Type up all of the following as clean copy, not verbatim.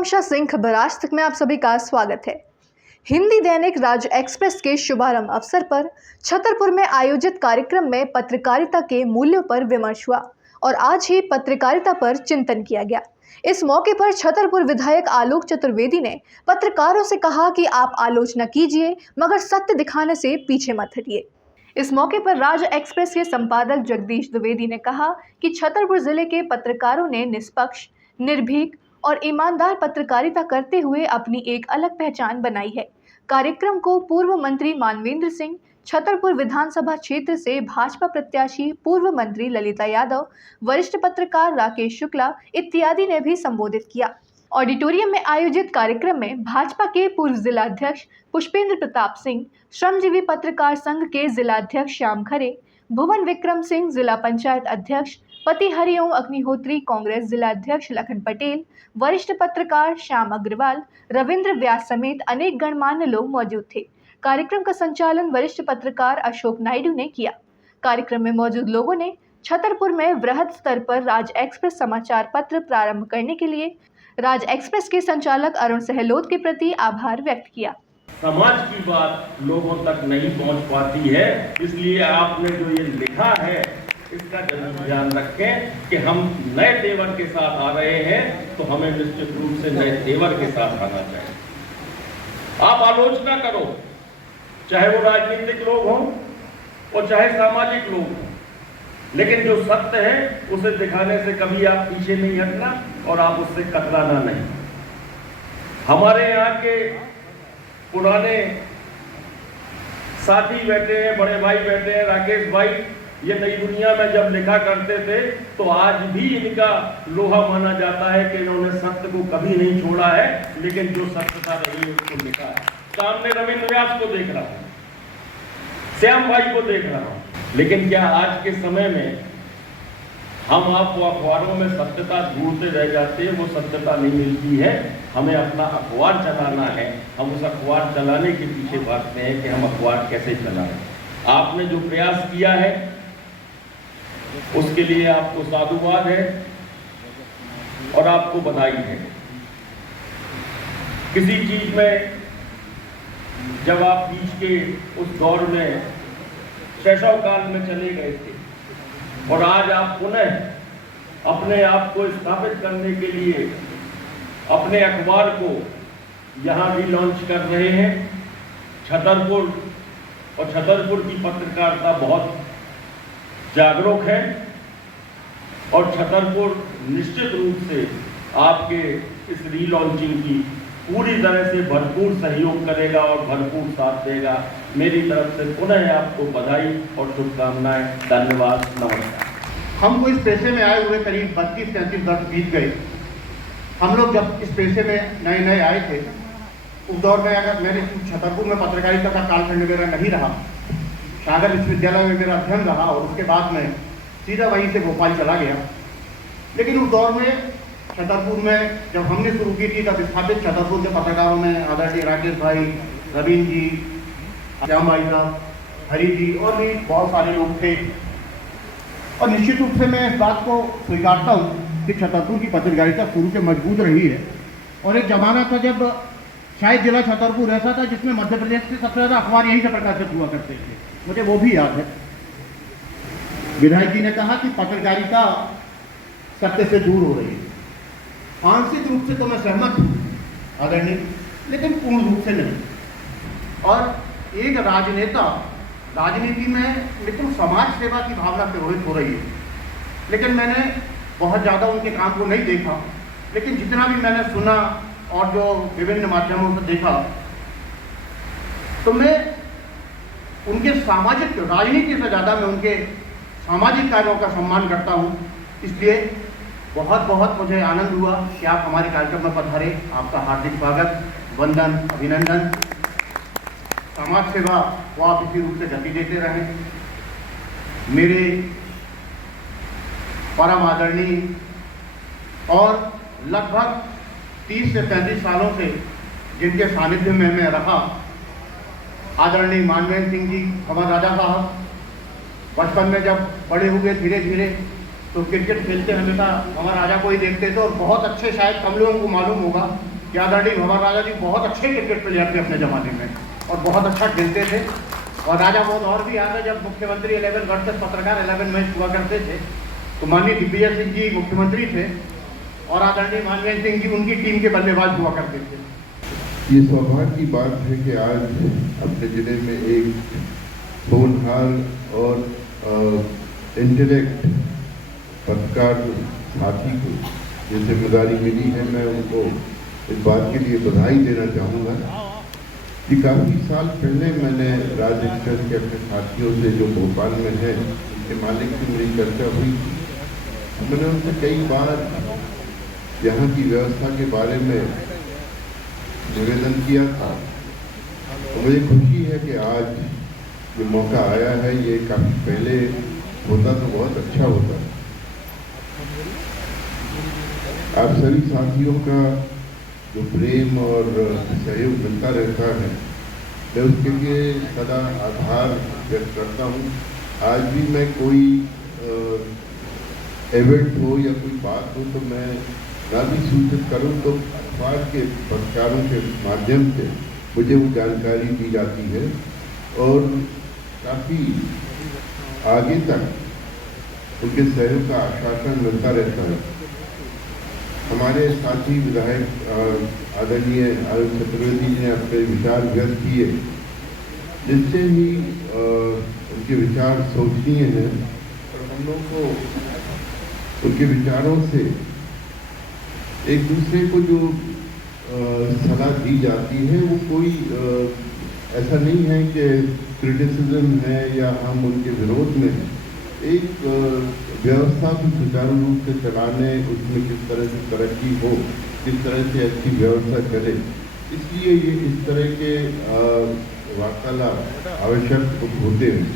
आकांक्षा सिंह खबर आज तक में आप सभी का स्वागत है। हिंदी दैनिक राज एक्सप्रेस के शुभारंभ अवसर पर छतरपुर में आयोजित कार्यक्रम में पत्रकारिता के मूल्यों पर विमर्श हुआ और आज ही पत्रकारिता पर चिंतन किया गया। इस मौके पर छतरपुर विधायक आलोक चतुर्वेदी ने पत्रकारों से कहा कि आप आलोचना कीजिए मगर सत्य दिखाने से पीछे मत हटिए। इस मौके पर राज एक्सप्रेस के संपादक जगदीश द्विवेदी ने कहा कि छतरपुर जिले के पत्रकारों ने निष्पक्ष, निर्भीक और ईमानदार पत्रकारिता करते हुए अपनी एक अलग पहचान बनाई है। कार्यक्रम को पूर्व मंत्री मानवेंद्र सिंह, छतरपुर विधानसभा क्षेत्र से भाजपा प्रत्याशी पूर्व मंत्री ललिता यादव, वरिष्ठ पत्रकार राकेश शुक्ला इत्यादि ने भी संबोधित किया। ऑडिटोरियम में आयोजित कार्यक्रम में भाजपा के पूर्व जिलाध्यक्ष पुष्पेंद्र प्रताप सिंह, श्रमजीवी पत्रकार संघ के जिलाध्यक्ष श्याम खरे, भुवन विक्रम सिंह जिला पंचायत अध्यक्ष, पति हरिओम अग्निहोत्री कांग्रेस जिलाध्यक्ष लखन पटेल, वरिष्ठ पत्रकार श्याम अग्रवाल, रविंद्र व्यास समेत अनेक गणमान्य लोग मौजूद थे। कार्यक्रम का संचालन वरिष्ठ पत्रकार अशोक नायडू ने किया। कार्यक्रम में मौजूद लोगों ने छतरपुर में वृहद स्तर पर राज एक्सप्रेस समाचार पत्र प्रारंभ करने के लिए राज एक्सप्रेस के संचालक अरुण सहलोत के प्रति आभार व्यक्त किया। समाज की बात लोगों तक नहीं पहुंच पाती है, इसलिए आपने जो ये लिखा है इसका जरूर ध्यान रखें कि हम नए तेवर के साथ आ रहे हैं, तो हमें निश्चित रूप से नए तेवर के साथ आना चाहिए। आप आलोचना करो, चाहे वो राजनीतिक लोग हों और चाहे सामाजिक लोग हों, लेकिन जो सत्य है उसे दिखाने से कभी आप पीछे नहीं हटना और आप उससे कतराना नहीं। हमारे यहाँ के पुराने साथी बैठे हैं, बड़े भाई बैठे हैं, राकेश भाई, ये नई दुनिया में जब लिखा करते थे तो आज भी इनका लोहा माना जाता है कि इन्होंने सत्य को कभी नहीं छोड़ा है, लेकिन जो सत्यता रही है उसको लिखा है। सामने रविंद्र व्यास को देख रहा हूं, श्याम भाई को देख रहा हूं, लेकिन क्या आज के समय में हम आपको अखबारों में सत्यता ढूंढते रह जाते हैं, वो सत्यता नहीं मिलती है। हमें अपना अखबार चलाना है, हम उस अखबार चलाने के पीछे भागते हैं कि हम अखबार कैसे चलाएं। आपने जो प्रयास किया है उसके लिए आपको साधुवाद है और आपको बधाई है। किसी चीज में जब आप बीच के उस दौर में शैशव काल में चले गए थे और आज आप पुनः अपने आप को स्थापित करने के लिए अपने अखबार को यहाँ भी लॉन्च कर रहे हैं। छतरपुर और छतरपुर की पत्रकारिता बहुत जागरूक है और छतरपुर निश्चित रूप से आपके इस रीलॉन्चिंग की पूरी तरह से भरपूर सहयोग करेगा और भरपूर साथ देगा। मेरी तरफ से पुनः आपको बधाई और शुभकामनाएं। धन्यवाद, नमस्कार। हमको इस पेशे में आए हुए करीब 32-33 वर्ष बीत गए। हम लोग जब इस पेशे में नए नए आए थे उस दौर में अगर मेरे छतरपुर में पत्रकारिता का कालखंड मेरा नहीं रहा, सागर विश्वविद्यालय में मेरा अध्ययन रहा और उसके बाद में सीधा वहीं से भोपाल चला गया। लेकिन उस दौर में छतरपुर में जब हमने शुरू की थी तब स्थापित छतरपुर के पत्रकारों में आदरणीय राकेश भाई, रविंद्र जी, श्याम भाई साहब, हरी जी और भी बहुत सारे लोग थे। और निश्चित रूप से मैं इस बात को स्वीकारता हूँ कि छतरपुर की पत्रकारिता शुरू से मजबूत रही है। और एक जमाना था जब शायद जिला छतरपुर ऐसा था जिसमें मध्य प्रदेश से सबसे ज़्यादा अखबार यहीं से प्रकाशित हुआ करते थे, मुझे वो भी याद है। विधायक जी ने कहा कि पत्रकारिता सत्य से दूर हो रही है। आंशिक रूप से तो मैं सहमत हूँ आदरणीय, लेकिन पूर्ण रूप से नहीं। और एक राजनेता राजनीति में बिल्कुल समाज सेवा की भावना प्रभावित हो रही है, लेकिन मैंने बहुत ज़्यादा उनके काम को नहीं देखा। लेकिन जितना भी मैंने सुना और जो विभिन्न माध्यमों से देखा, तो मैं उनके सामाजिक, राजनीति से ज़्यादा मैं उनके सामाजिक कार्यों का सम्मान करता हूँ। इसलिए बहुत बहुत मुझे आनंद हुआ कि आप हमारे कार्यक्रम में पधारे। आपका हार्दिक स्वागत, वंदन, अभिनंदन। समाज सेवा को आप इसी रूप से गति देते रहें। मेरे परम आदरणीय और लगभग 30 से 35 सालों से जिनके सानिध्य में मैं रहा, आदरणीय मानवेंद्र सिंह जी, कमर राजा साहब, बचपन में जब बड़े हुए धीरे धीरे तो क्रिकेट खेलते हमेशा कमर राजा को ही देखते थे और बहुत अच्छे, शायद कम लोगों को मालूम होगा कि आदरणीय भंवर राजा जी बहुत अच्छे क्रिकेट प्लेयर थे अपने ज़माने में और बहुत अच्छा खेलते थे। और राजा बहुत और भी याद है जब मुख्यमंत्री 11 वर्सेस पत्रकार 11 मैच हुआ करते थे तो माननीय दिग्विजय सिंह जी मुख्यमंत्री थे और आदरणीय मानवेंद्र सिंह जी उनकी टीम के बल्लेबाज हुआ करते थे। ये सौभाग्य की बात है कि आज अपने ज़िले में एक होनहार और इंटेलेक्ट पत्रकार साथी को ये जिम्मेदारी मिली है। मैं उनको इस बात के लिए बधाई देना चाहूँगा कि काफ़ी साल पहले मैंने राज एक्सप्रेस के अपने साथियों से जो भोपाल में है उनके मालिक से मेरी चर्चा हुई थी। मैंने उनसे कई बार यहाँ की व्यवस्था के बारे में निवेदन किया था। तो मुझे खुशी है कि आज ये मौका आया है। ये काफ़ी पहले होता तो बहुत अच्छा होता। आप सभी साथियों का जो प्रेम और सहयोग मिलता रहता है मैं उसके लिए सदा आभार व्यक्त करता हूँ। आज भी मैं कोई इवेंट हो या कोई बात हो तो मैं ना भी सूचित करूँ तो अखबार के पत्रकारों के माध्यम से मुझे वो जानकारी दी जाती है और काफ़ी आगे तक उनके सहयोग का आश्वासन मिलता रहता है। हमारे साथी विधायक आदरणीय आलोक चतुर्वेदी जी ने अपने विचार व्यक्त किए, जिससे ही उनके विचार सोचनीय हैं और हम लोग को उनके विचारों से एक दूसरे को जो सलाह दी जाती है वो कोई ऐसा नहीं है कि क्रिटिसिज्म है या हम उनके विरोध में हैं। एक व्यवस्था को सुचारू रूप से चलाने, उसमें किस तरह से तरक्की हो, किस तरह से अच्छी व्यवस्था चले, इसलिए ये इस तरह के वार्तालाप आवश्यक होते हैं।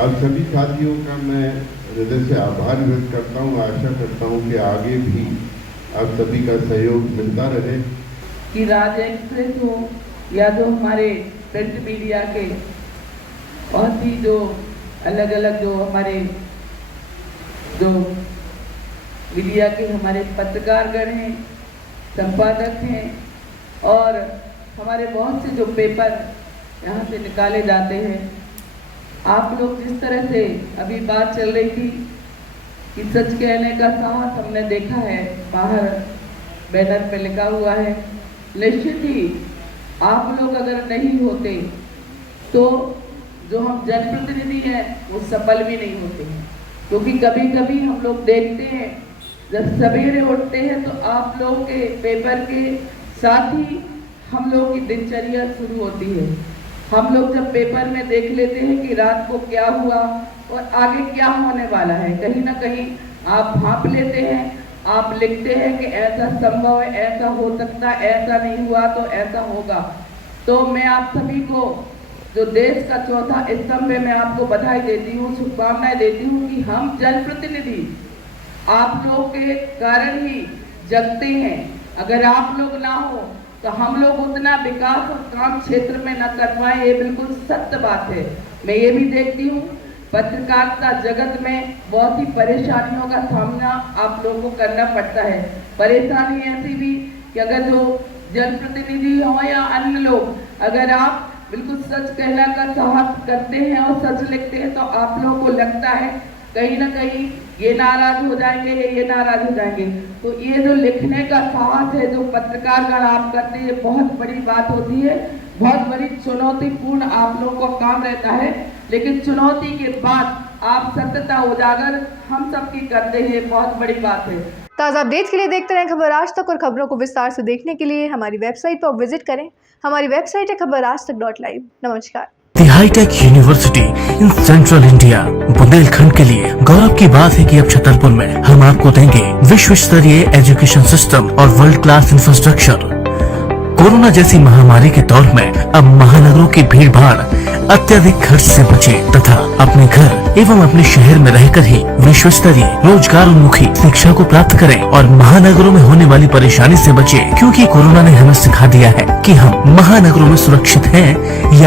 आप सभी साथियों का मैं हृदय से आभार व्यक्त करता हूँ। आशा करता हूँ कि आगे भी आप सभी का सहयोग मिलता रहे। कि राज एक्सप्रेस हो या जो हमारे प्रिंट मीडिया के बहुत ही जो अलग अलग जो हमारे जो मीडिया के हमारे पत्रकारगण हैं, संपादक हैं और हमारे बहुत से जो पेपर यहाँ से निकाले जाते हैं। आप लोग जिस तरह से अभी बात चल रही थी कि सच कहने का साहस हमने देखा है, बाहर बैनर पे लिखा हुआ है। निश्चित ही आप लोग अगर नहीं होते तो जो हम जनप्रतिनिधि हैं वो सफल भी नहीं होते हैं, क्योंकि कभी कभी हम लोग देखते हैं जब सवेरे उठते हैं तो आप लोग के पेपर के साथ ही हम लोग की दिनचर्या शुरू होती है। हम लोग जब पेपर में देख लेते हैं कि रात को क्या हुआ और आगे क्या होने वाला है, कहीं ना कहीं आप भांप लेते हैं, आप लिखते हैं कि ऐसा संभव है, ऐसा हो सकता, ऐसा नहीं हुआ तो ऐसा होगा। तो मैं आप सभी को जो देश का चौथा स्तंभ है, मैं आपको बधाई देती हूँ, शुभकामनाएं देती हूँ कि हम जनप्रतिनिधि आप लोग के कारण ही जगते हैं। अगर आप लोग ना हो तो हम लोग उतना विकास और काम क्षेत्र में न कर पाए, ये बिल्कुल सत्य बात है। मैं ये भी देखती हूँ पत्रकारिता जगत में बहुत ही परेशानियों का सामना आप लोगों को करना पड़ता है। परेशानी ऐसी भी कि अगर जो जनप्रतिनिधि हो या अन्य लोग, अगर आप बिल्कुल सच कहना का साहस करते हैं और सच लिखते हैं तो आप लोगों को लगता है कहीं ना कहीं ये नाराज हो जाएंगे, ये नाराज हो जाएंगे। तो ये जो लिखने का साहस है जो पत्रकारगण आप करते हैं, बहुत बड़ी बात होती है, बहुत बड़ी चुनौतीपूर्ण आप लोगों का काम रहता है। लेकिन चुनौती के बाद आप सत्यता उजागर हम सबकी करते हैं, बहुत बड़ी बात है। ताज़ा अपडेट्स के लिए देखते रहें खबर आज तक और खबरों को विस्तार से देखने के लिए हमारी वेबसाइट पर विजिट करें। हमारी वेबसाइट है खबराजतक.live। नमस्कार। The hitech university in central India Bundelkhand के लिए गौरव की बात है कि अब छतरपुर में हम आपको देंगे विश्व स्तरीय एजुकेशन सिस्टम और वर्ल्ड क्लास इंफ्रास्ट्रक्चर। कोरोना जैसी महामारी के दौर में अब महानगरों की भीड़ भाड़ अत्यधिक खर्च से बचे तथा अपने घर एवं अपने शहर में रहकर ही विश्व स्तरीय रोजगार उन्मुखी शिक्षा को प्राप्त करें और महानगरों में होने वाली परेशानी से बचे, क्योंकि कोरोना ने हमें सिखा दिया है कि हम महानगरों में सुरक्षित हैं या